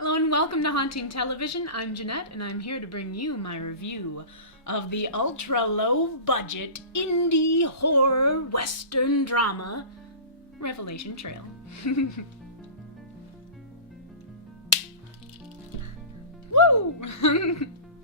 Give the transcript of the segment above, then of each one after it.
Hello and welcome to Haunting Television. I'm Jeanette and I'm here to bring you my review of the ultra-low-budget indie horror western drama, Revelation Trail. Woo!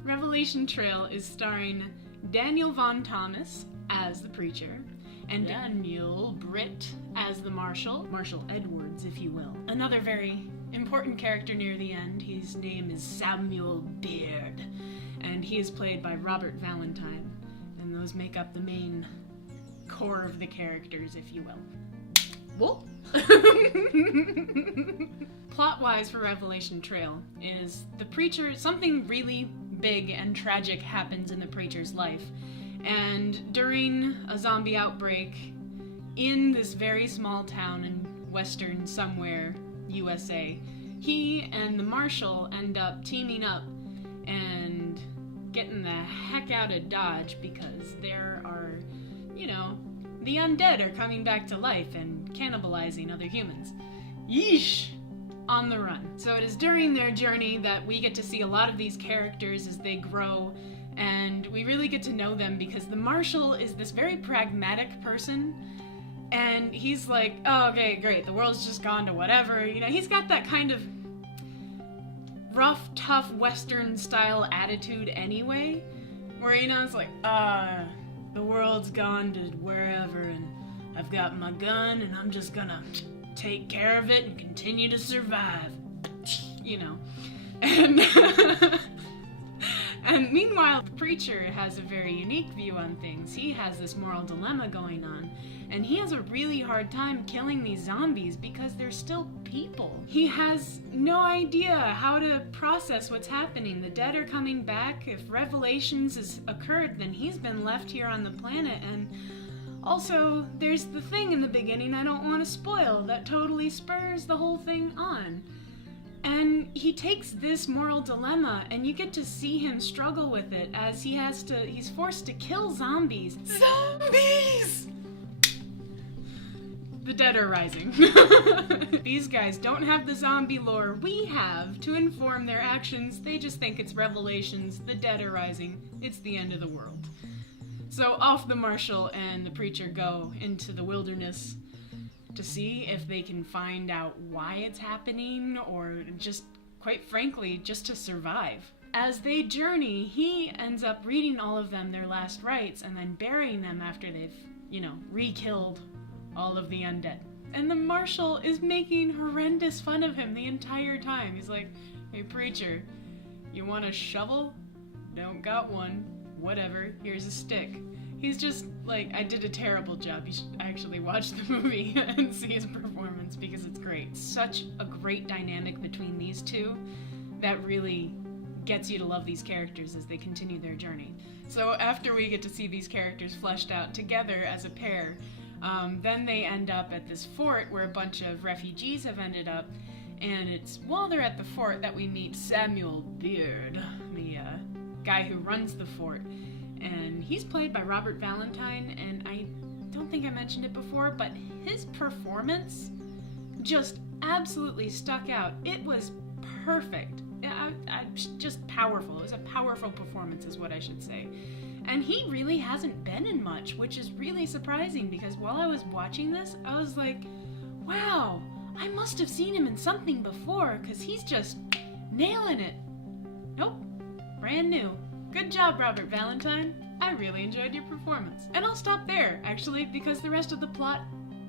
Revelation Trail is starring Daniel Von Thomas as the preacher, and Daniel Britt as the Marshal Edwards, if you will. Another very important character near the end. His name is Samuel Beard, and he is played by Robert Valentine, and those make up the main core of the characters, if you will. Plot-wise for Revelation Trail is the preacher, something really big and tragic happens in the preacher's life, and during a zombie outbreak in this very small town in western somewhere USA, he and the Marshal end up teaming up and getting the heck out of Dodge because there are, the undead are coming back to life and cannibalizing other humans. Yeesh! On the run. So it is during their journey that we get to see a lot of these characters as they grow, and we really get to know them because the Marshal is this very pragmatic person, and he's like, oh, okay, great, the world's just gone to whatever. He's got that kind of rough, tough, Western-style attitude anyway, where, it's like, the world's gone to wherever, and I've got my gun, and I'm just gonna take care of it and continue to survive, And, and meanwhile, the preacher has a very unique view on things. He has this moral dilemma going on, and he has a really hard time killing these zombies because they're still people. He has no idea how to process what's happening. The dead are coming back. If Revelations has occurred, then he's been left here on the planet, and also, there's the thing in the beginning I don't want to spoil that totally spurs the whole thing on. And he takes this moral dilemma, and you get to see him struggle with it as he's forced to kill zombies. Zombies! The dead are rising. These guys don't have the zombie lore we have to inform their actions. They just think it's Revelations, the dead are rising, it's the end of the world. So off the Marshal and the preacher go into the wilderness to see if they can find out why it's happening, or just, quite frankly, just to survive. As they journey, he ends up reading all of them their last rites and then burying them after they've, re-killed all of the undead. And the Marshal is making horrendous fun of him the entire time. He's like, hey preacher, you want a shovel? Don't got one. Whatever, here's a stick. He's just like, I did a terrible job. You should actually watch the movie and see his performance because it's great. Such a great dynamic between these two that really gets you to love these characters as they continue their journey. So after we get to see these characters fleshed out together as a pair, then they end up at this fort where a bunch of refugees have ended up, and it's while they're at the fort that we meet Samuel Beard, the guy who runs the fort, and he's played by Robert Valentine, and I don't think I mentioned it before, but his performance just absolutely stuck out. It was perfect. Just powerful. It was a powerful performance is what I should say. And he really hasn't been in much, which is really surprising because while I was watching this, I was like, wow, I must have seen him in something before because he's just nailing it. Nope. Brand new. Good job, Robert Valentine. I really enjoyed your performance. And I'll stop there, actually, because the rest of the plot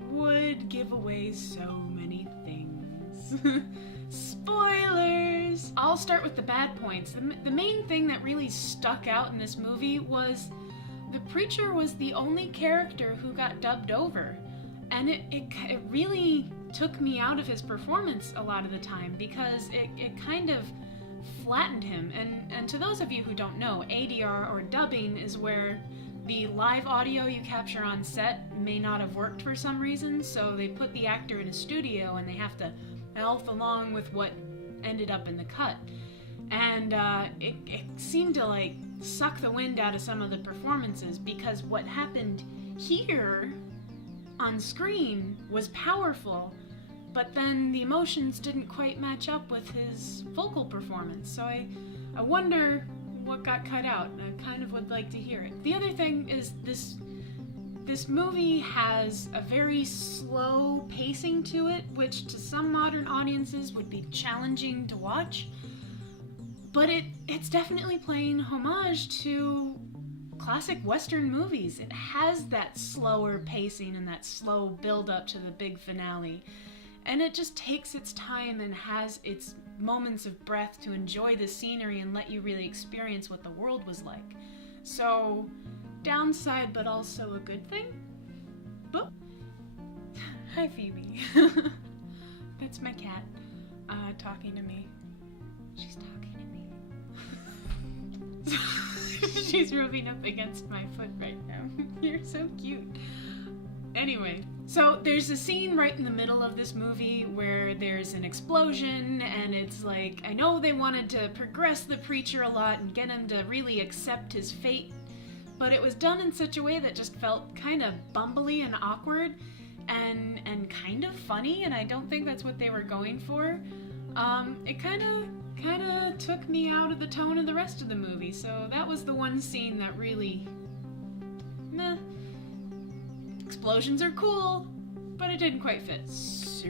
would give away so many things. Spoilers! I'll start with the bad points. The main thing that really stuck out in this movie was the preacher was the only character who got dubbed over. And it really took me out of his performance a lot of the time because it kind of flattened him. And to those of you who don't know, ADR or dubbing is where the live audio you capture on set may not have worked for some reason, so they put the actor in a studio and they have to mouth along with what ended up in the cut. And it seemed to suck the wind out of some of the performances because what happened here on screen was powerful, but then the emotions didn't quite match up with his vocal performance. So I wonder what got cut out. I kind of would like to hear it. The other thing is this movie has a very slow pacing to it, which to some modern audiences would be challenging to watch. But it's definitely playing homage to classic Western movies. It has that slower pacing and that slow build up to the big finale. And it just takes its time and has its moments of breath to enjoy the scenery and let you really experience what the world was like. So, downside, but also a good thing. Boop. Hi, Phoebe. That's my cat talking to me. She's talking to me. She's rubbing up against my foot right now. You're so cute. Anyway, so there's a scene right in the middle of this movie where there's an explosion, and it's like, I know they wanted to progress the preacher a lot and get him to really accept his fate, but it was done in such a way that just felt kind of bumbly and awkward and kind of funny, and I don't think that's what they were going for. It kind of took me out of the tone of the rest of the movie, so that was the one scene that really, meh. Explosions are cool, but it didn't quite fit. So,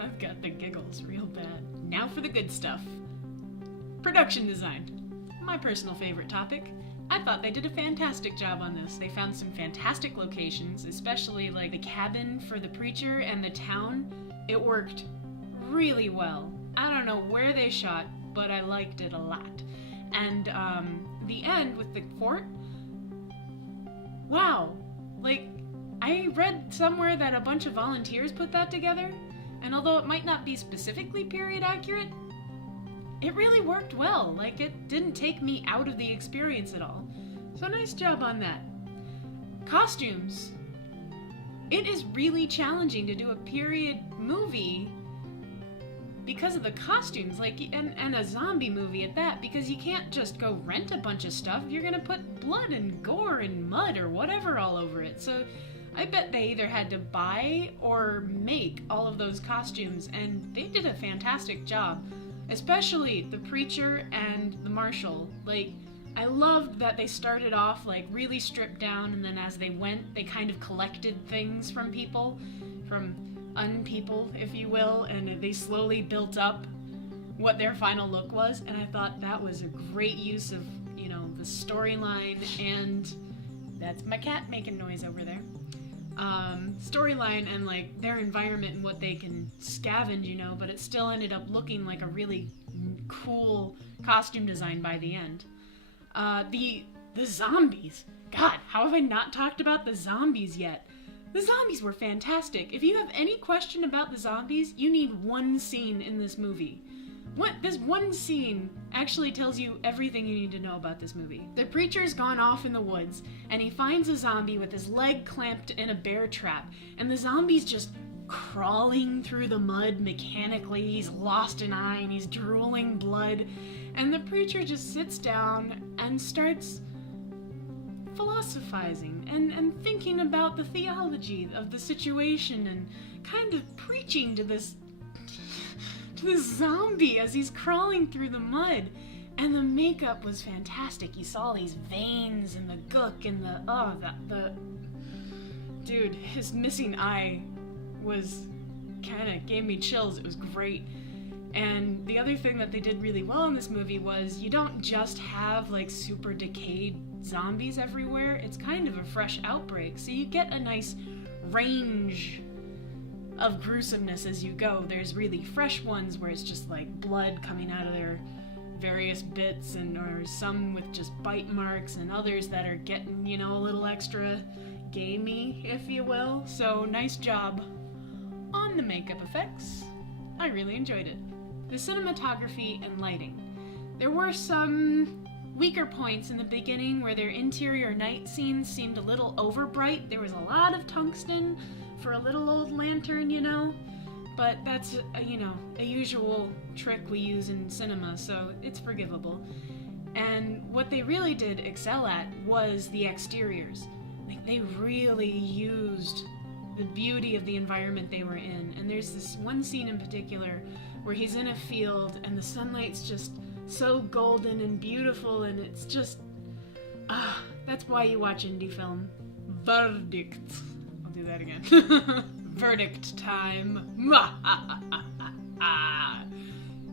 I've got the giggles real bad. Now for the good stuff. Production design. My personal favorite topic. I thought they did a fantastic job on this. They found some fantastic locations, especially like the cabin for the preacher and the town. It worked really well. I don't know where they shot, but I liked it a lot. And the end with the fort, wow. Like, I read somewhere that a bunch of volunteers put that together, and although it might not be specifically period accurate, it really worked well. Like, it didn't take me out of the experience at all. So nice job on that. Costumes. It is really challenging to do a period movie because of the costumes, like, and a zombie movie at that, because you can't just go rent a bunch of stuff. You're gonna put blood and gore and mud or whatever all over it. So I bet they either had to buy or make all of those costumes, and they did a fantastic job. Especially the preacher and the marshal. Like, I loved that they started off like really stripped down, and then as they went, they kind of collected things from people, from unpeople, if you will, and they slowly built up what their final look was, and I thought that was a great use of, you know, the storyline, and that's my cat making noise over there. Storyline and like their environment and what they can scavenge, you know, but it still ended up looking like a really cool costume design by the end. The zombies. God, how have I not talked about the zombies yet? The zombies were fantastic. If you have any question about the zombies, you need one scene in this movie. This one scene actually tells you everything you need to know about this movie. The preacher's gone off in the woods, and he finds a zombie with his leg clamped in a bear trap, and the zombie's just crawling through the mud mechanically. He's lost an eye, and he's drooling blood, and the preacher just sits down and starts philosophizing and thinking about the theology of the situation and kind of preaching to this zombie as he's crawling through the mud. And the makeup was fantastic. You saw these veins and the gook and the dude, his missing eye was kind of gave me chills. It was great. And the other thing that they did really well in this movie was you don't just have like super decayed zombies everywhere. It's kind of a fresh outbreak, so you get a nice range of gruesomeness as you go. There's really fresh ones where it's just like blood coming out of their various bits, or some with just bite marks, and others that are getting, you know, a little extra gamey, if you will. So nice job on the makeup effects. I really enjoyed it. The cinematography and lighting. There were some weaker points in the beginning where their interior night scenes seemed a little over bright. There was a lot of tungsten for a little old lantern, you know, but that's a usual trick we use in cinema, so it's forgivable. And what they really did excel at was the exteriors. Like, they really used the beauty of the environment they were in. And there's this one scene in particular where he's in a field and the sunlight's just so golden and beautiful, and it's just, that's why you watch indie film. Verdict. I'll do that again. Verdict time.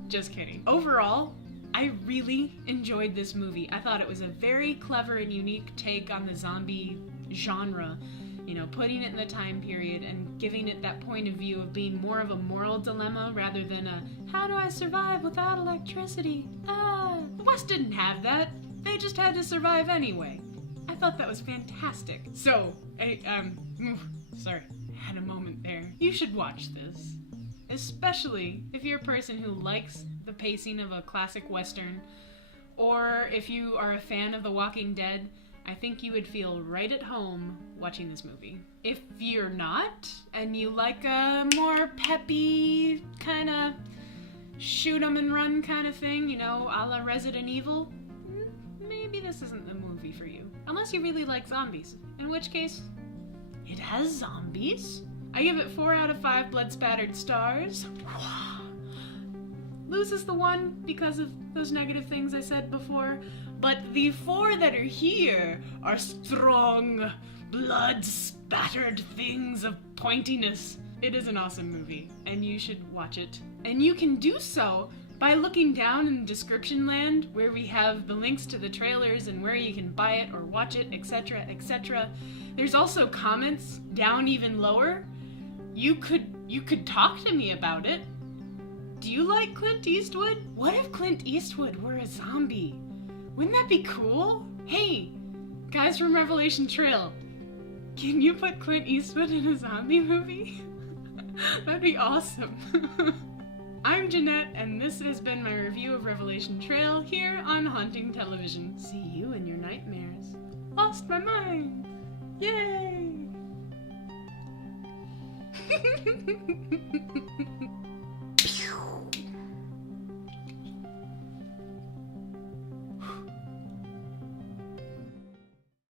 Just kidding. Overall, I really enjoyed this movie. I thought it was a very clever and unique take on the zombie genre. You know, putting it in the time period and giving it that point of view of being more of a moral dilemma rather than a, how do I survive without electricity? The West didn't have that. They just had to survive anyway. I thought that was fantastic. So, sorry, I had a moment there. You should watch this. Especially if you're a person who likes the pacing of a classic Western, or if you are a fan of The Walking Dead. I think you would feel right at home watching this movie. If you're not, and you like a more peppy, kind of shoot 'em and run kind of thing, you know, a la Resident Evil, maybe this isn't the movie for you. Unless you really like zombies, in which case, it has zombies. I give it 4 out of 5 blood-spattered stars. Loses the 1 because of those negative things I said before, but the 4 that are here are strong, blood-spattered things of pointiness. It is an awesome movie, and you should watch it. And you can do so by looking down in the description land, where we have the links to the trailers and where you can buy it or watch it, etc., etc. There's also comments down even lower. You could talk to me about it. Do you like Clint Eastwood? What if Clint Eastwood were a zombie? Wouldn't that be cool? Hey, guys from Revelation Trail, can you put Clint Eastwood in a zombie movie? That'd be awesome. I'm Jeanette, and this has been my review of Revelation Trail here on Haunting Television. See you in your nightmares. Lost my mind! Yay!